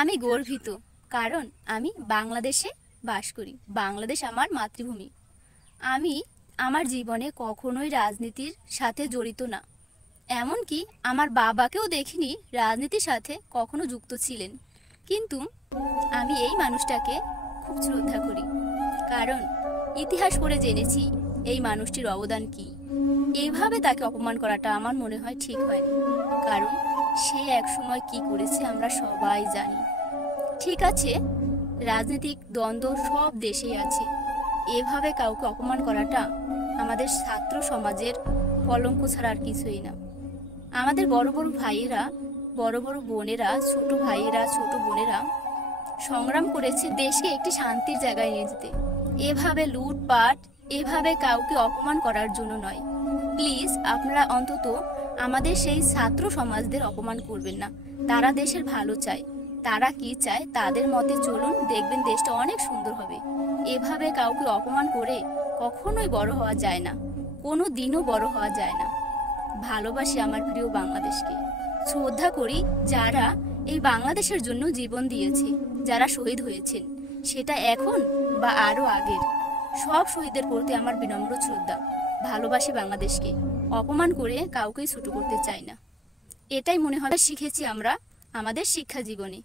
আমি গর্বিত, কারণ আমি বাংলাদেশে বাস করি। বাংলাদেশ আমার মাতৃভূমি। আমি আমার জীবনে কখনোই রাজনীতির সাথে জড়িত না। এমনকি আমার বাবাকেও দেখিনি রাজনীতির সাথে কখনো যুক্ত ছিলেন। কিন্তু আমি এই মানুষটাকে খুব শ্রদ্ধা করি, কারণ ইতিহাস পড়ে জেনেছি এই মানুষটির অবদান কী। এভাবে তাকে অপমান করাটা আমার মনে হয় ঠিক হয়নি, কারণ সে একসময় কি করেছে আমরা সবাই জানি। ঠিক আছে, রাজনৈতিক দ্বন্দ্ব সব দেশেই আছে। এভাবে কাউকে অপমান করাটা আমাদের ছাত্র সমাজের কলঙ্ক ছাড়া আর কিছুই না। আমাদের বড় বড় ভাইয়েরা, বড় বড় বোনেরা, ছোট ভাইয়েরা, ছোট বোনেরা সংগ্রাম করেছে দেশকে একটি শান্তির জায়গায় নিয়ে যেতে। এভাবে লুটপাট, এভাবে কাউকে অপমান করার জন্য নয়। প্লিজ আপনারা অন্তত আমাদের সেই ছাত্র সমাজদের অপমান করবেন না। তারা দেশের ভালো চায়, তারা কি চায় তাদের মতে চলুন, দেখবেন দেশটা অনেক সুন্দর হবে। এভাবে কাউকে অপমান করে কখনোই বড় হওয়া যায় না, কোনো দিনও বড় হওয়া যায় না। ভালোবাসি আমার প্রিয় বাংলাদেশকে, শ্রদ্ধা করি যারা এই বাংলাদেশের জন্য জীবন দিয়েছে, যারা শহীদ হয়েছেন, সেটা এখন বা আরও আগের সব শহীদের প্রতি আমার বিনম্র শ্রদ্ধা। ভালোবাসি বাংলাদেশকে, অপমান করে কাউকেই ছোট করতে চাই না। এটাই মনে হয় শিখেছি আমরা আমাদের শিক্ষা জীবনে।